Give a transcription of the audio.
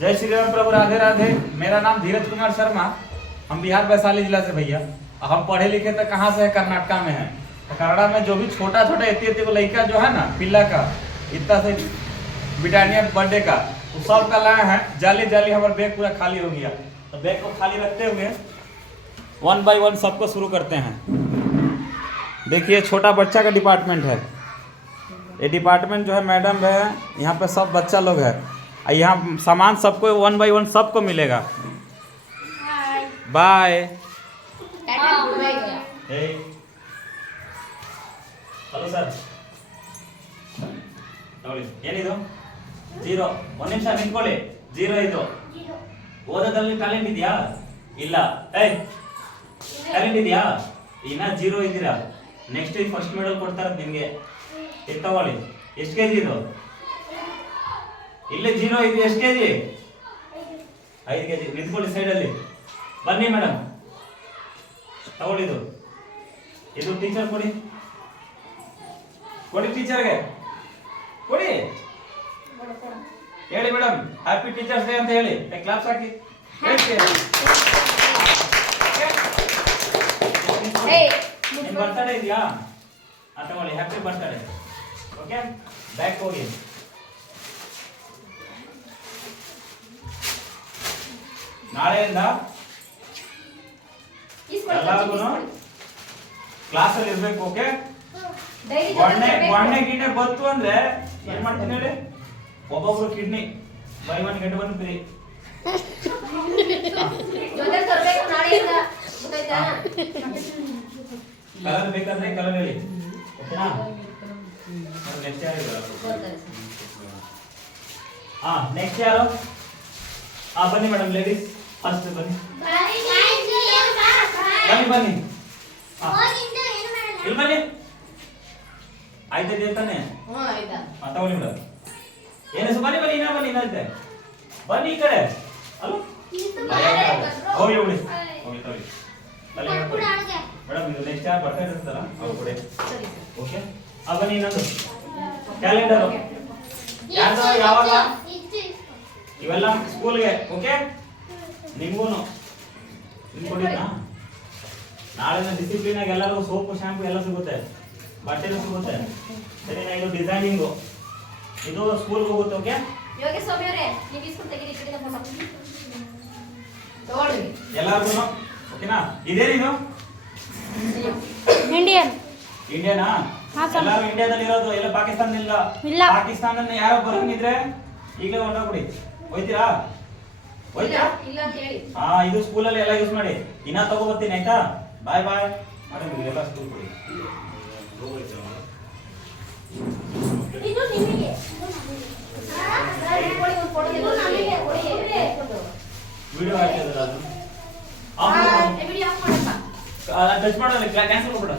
जय श्री राम प्रभु, राधे राधे। मेरा नाम धीरज कुमार शर्मा, हम बिहार वैशाली जिला से भैया। हम पढ़े लिखे तो कहाँ से है, कर्नाटका में है। तो कनाडा में जो भी छोटा छोटा इतने को लड़का जो है ना, पिल्ला का इतना से ब्रिटानिया बर्थडे का, तो सब का लाए हैं। जाली जाली हमारा बैग पूरा खाली हो गया, तो बैग को खाली रखते हुए 1 बाय 1 सबको शुरू करते हैं। देखिए छोटा बच्चा का डिपार्टमेंट है। ये डिपार्टमेंट जो है मैडम है, यहाँ पे सब बच्चा लोग है। यहाँ सामान सबको 1 बाय 1 सबको मिलेगा। बाय। ಹಲೋ ಸರ್, ನೋಡಿ ಏನಿದು? 0. ಒಂದು ನಿಮಿಷ ನಿಂತ್ಕೊಳ್ಳಿ. 0 ಇದು. ಓದೋದ್ರಲ್ಲಿ ಟ್ಯಾಲೆಂಟ್ ಇದೆಯಾ? ಇಲ್ಲ. ಟ್ಯಾಲೆಂಟ್ ಇದೆಯಾ? ಇನ್ನ 0 ಇದ್ದೀರಾ. ನೆಕ್ಸ್ಟ್ ಫಸ್ಟ್ ಮೆಡಲ್ ಕೊಡ್ತಾರೆ ನಿಮಗೆ. ಇದು ತಗೊಳ್ಳಿ. ಎಷ್ಟು ಕೆಜಿ ಇದು? ಇಲ್ಲೇ 0 ಇದು. ಎಷ್ಟು ಕೆಜಿ? 5 ಕೆಜಿ. ನಿಂತ್ಕೊಳ್ಳಿ ಸೈಡಲ್ಲಿ. ಬನ್ನಿ ಮೇಡಮ್, ತಗೊಳ್ಳಿ. ಇದು ಟೀಚರ್ ಕೊಡಿ, ಕೊಡಿ ಟೀಚರ್ಗೆ ಕೊಡಿ. ಹೇಳಿ ಮೇಡಮ್, ಹ್ಯಾಪಿ ಟೀಚರ್ಸ್ ಡೇ ಅಂತ ಹೇಳಿ. ಕ್ಲಾಪ್ಸ್ ಹಾಕಿ. ನಿಮ್ ಬರ್ತಡೇ ಇದೆಯಾ? ತಗೊಳ್ಳಿ, ಹ್ಯಾಪಿ ಬರ್ತಡೇ. ಓಕೆ, ಬ್ಯಾಕ್ ಹೋಗಿ. ನಾಳೆಯಿಂದ ಎಲ್ಲರಿಗೂ ಕ್ಲಾಸ್ ಅಲ್ಲಿ ಇರ್ಬೇಕು. ಓಕೆ, ಬಾಂಡೆ ಗಿಂಡೆ ಬತ್ತು ಅಂದ್ರೆ ಏನ್ ಮಾಡ್ತೀನಿ ಹೇಳಿ? ಒಬ್ಬೊಬ್ರು kidney by 1 get 1 free. Colour ಬೇಕಾದ್ರೆ ಕಲರ್ ಹೇಳಿ. ಓಕೆನಾ? ನೆಕ್ಸ್ಟ್ ಯಾರು? ನೆಕ್ಸ್ಟ್ ಯಾರು? ಬನ್ನಿ ಮೇಡಮ್, ಲೇಡೀಸ್ ಫಸ್ಟ್ ಬನ್ನಿ. ಬನ್ನಿ ಇಲ್ಲಿ ಬನ್ನಿ. ಆಯ್ತಾ ತಾನೆ? ತಗೊಳ್ಳಿ ಮೇಡಮ್. ಏನಿಸು? ಬನ್ನಿ ಬನ್ನಿ, ಇನ್ನ ಬನ್ನಿ, ಇನ್ನೈತೆ. ಬನ್ನಿ ಈ ಕಡೆ. ಅಲ್ಲ ಹೋಗಿ ಹೋಗಿ ಹೋಗಿ ತಗೊಳ್ಳಿ. ಮೇಡಮ್ ಇದು ನೆಕ್ಸ್ಟ್ ಯಾರು ಬರ್ತಾ ಇರ್ತಾರ ಅವ್ರು ಕೊಡಿ. ಓಕೆ, ಬನ್ನಿ. ಇನ್ನೊಂದು ಕ್ಯಾಲೆಂಡರ್ ಯಾರು? ಯಾವಾಗ? ಇವೆಲ್ಲ ಸ್ಕೂಲ್ಗೆ. ಓಕೆ, ನಿಮ್ಗೂನು ಕೊಡಿನಾ? ನಾಳೆ ಡಿಸಿಪ್ಲಿನ್ ಆಗಿ ಎಲ್ಲರಿಗೂ ಸೋಪು ಶಾಂಪು ಎಲ್ಲ ಸಿಗುತ್ತೆ, ಬಟ್ಟೆನೂ ಸಿಗುತ್ತೆ. ಸರಿನಾ? ಇದು ಡಿಸೈನಿಂಗು, ಇದು ಸ್ಕೂಲ್ಗೆ ಹೋಗುತ್ತೆ. ಓಕೆ, ಎಲ್ಲರಿಗೂ ಓಕೆನಾ? ಇದೇನಿದು? ಇಂಡಿಯನಾ? ಎಲ್ಲರೂ ಇಂಡಿಯಾದಲ್ಲಿ ಇರೋದು, ಎಲ್ಲ ಪಾಕಿಸ್ತಾನದಲ್ಲಿ ಇಲ್ಲ. ಪಾಕಿಸ್ತಾನದಲ್ಲಿ ಯಾರೋ ಬರಂಗಿದ್ರೆ ಈಗಲೇ ಹೊರಟೋಗ್ಬಿಡಿ. ಹೋಯ್ತೀರಾ? ಹೋಯ್ತಾ? ಇದು ಸ್ಕೂಲಲ್ಲಿ ಎಲ್ಲ ಯೂಸ್ ಮಾಡಿ. ಇನ್ನ ತಗೋಬರ್ತೀನಿ, ಆಯ್ತಾ? ಬಾಯ್ ಬಾಯ್. ಎಲ್ಲ ಸ್ಕೂಲ್ ಕೊಡಿ. ವಿಡಿಯೋ ಹಾಕಿದ್ರೆ ಅದು ಟಚ್ ಮಾಡೋಲ್ಲ, ಕ್ಯಾನ್ಸಲ್ ಮಾಡ್ಬಿಡ.